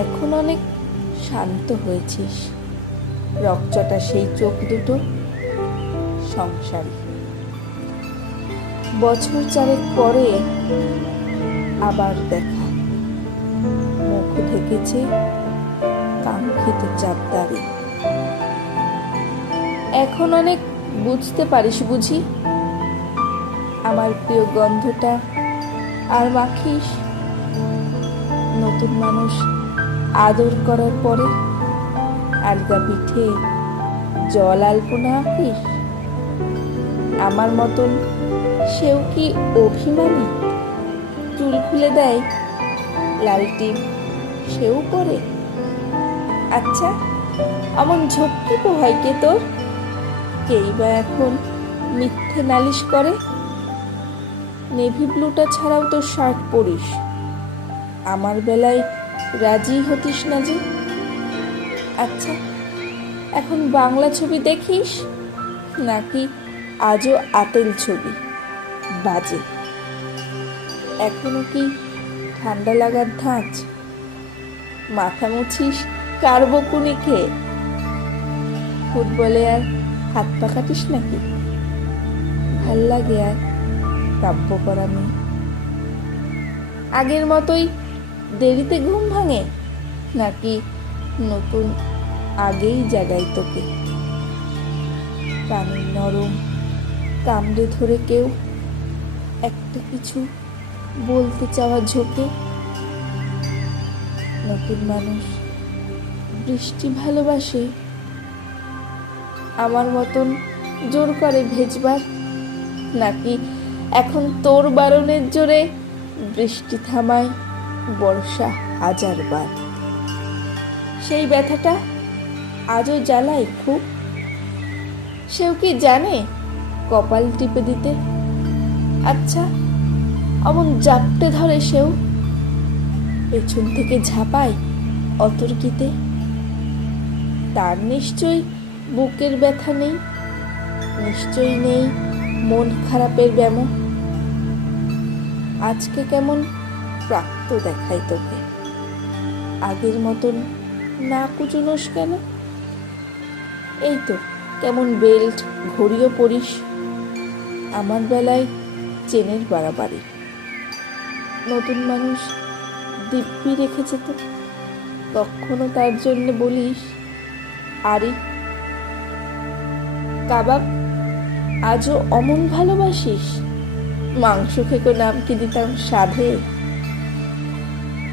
এখন অনেক শান্ত হয়েছিস। রকচটা সেই চোখ দুটো সংসারী। বছর চারেক পরে আবার দেখা। মুখ ঢেকেছে কাঙ্ক্ষিত চাপদারি। এখন অনেক বুঝতে পারিস বুঝি? আমার প্রিয় গন্ধটা আর মাখিস? নতুন মানুষ আদর করার পরে আলগা পিঠে জল আলপনা আঁকিস? আমার মতন সেও কি অভিমানী? চুল খুলে দেয়, লাল টিপ সেও পরে। আচ্ছা অমন ঝক্কি পোহাই কে তোর? কেই বা এখন মিথ্যে নালিশ করে? নেভি ব্লুটা ছাড়াও তো শার্ট পরিস। আমার বেলায় রাজি হতিস না যে? আচ্ছা এখন বাংলা ছবি দেখিস? নাকি আজও আতেল ছবি? বাজে। এখনও কি ঠান্ডা লাগার ধাঁচ? মাথা মুছিস কার খেয়ে ফুটবলে আর হাত পা কাটিস নাকি? ভালো লাগে আর কাব্য করা মেয়ে। আগের মতোই দেরিতে ঘুম ভাঙে? নাকি নতুন আগেই জাগাই তোকে? পানির নরম কামড়ে ধরে কেউ একটা কিছু বলতে চাওয়া ঝোঁকে? নতুন মানুষ বৃষ্টি ভালোবাসে। আমার মতন জোর করে ভেজবার? নাকি এখন তোর বারণের জোরে বৃষ্টি থামায়? বর্ষা হাজারবার। সেই ব্যথাটা আজও জ্বালায় খুব। সেও কি জানে কপাল টিপে দিতে? আচ্ছা অমন জাপটে ধরে সেও পেছন থেকে ঝাঁপায় অতর্কিতে। তার নিশ্চয়ই বুকের ব্যথা নেই, নিশ্চয়ই নেই মন খারাপের ব্যামো। আজকে কেমন প্রাপ্ত দেখাই তোকে। আগের মতন না কুচুনোস কেন? এই তো, কেমন বেল্ট ঘড়িও পরিস। আমার বেলায় চেনের বাড়াবাড়ি। নতুন মানুষ দিব্যি রেখেছে তো। কখনো তার জন্য বলিস, আরে। কাবাব, আজও অমন ভালোবাসিস? মাংস খেকো নাম কি দিতাম সাধে?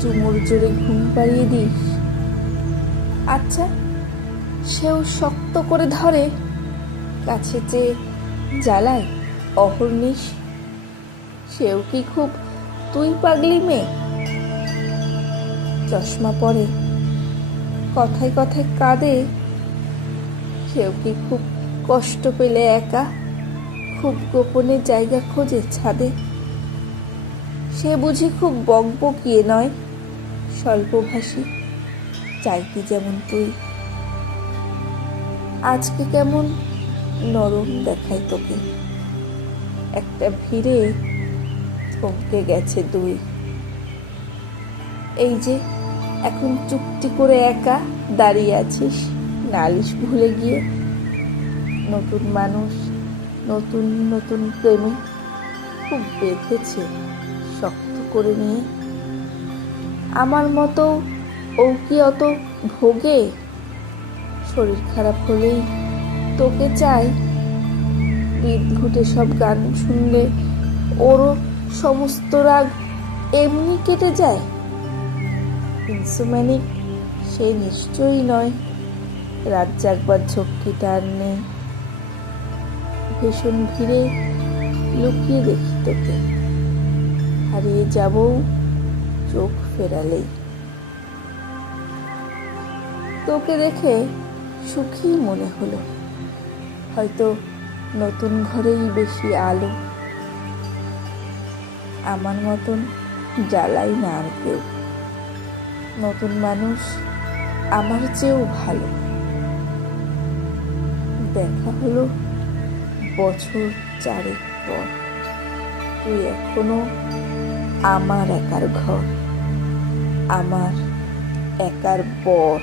চুমুর জোরে ঘুম পাড়িয়ে দিস। আচ্ছা সেও শক্ত করে ধরে, কাছে চেয়ে জ্বালায় অহর্নিশ সেও কি খুব তুই পাগলি মেয়ে? চশমা পরে কথায় কথায় কাঁদে, সেও কি খুব কষ্ট পেলে একা? খুব গোপনে জায়গা খোঁজে ছাদে। সে বুঝি খুব বকবকিয়ে নয়? স্বল্পভাষী চাইতি যেমন তুই। আজকে কেমন নরম দেখায় তোকে। একটা ভিড়ে থমকে গেছে দুই। এই যে, এখন চুক্তি করে একা দাঁড়িয়ে আছিস, নালিশ ভুলে গিয়ে। নতুন মানুষ, নতুন নতুন প্রেমে খুব বেঁধেছে, শক্ত করে নিয়ে। আমার মতো ও কি অত ভোগে? শরীর খারাপ হলেই তোকে চাই। ঈদ ঘুটে সব গান শুনলে ওরও সমস্ত রাগ এমনি কেটে যায়। ইনসুম্যানিক সে নিশ্চয়ই নয়, রাত জাগবার ঝক্কিটা আর নেই। ভীষণ ভিড়ে লুকিয়ে দেখি তোকে। হারিয়ে যাবও চোখ ফেরালেই। তোকে দেখে সুখী মনে হলো। হয়তো নতুন ঘরেই বেশি আলো। আমার মতন জ্বালাই না আর কেউ। নতুন মানুষ আমার চেয়েও ভালো। দেখা হলো বছর চারেক পর। তুই এখনও আমার একার ঘর। আমার একার বর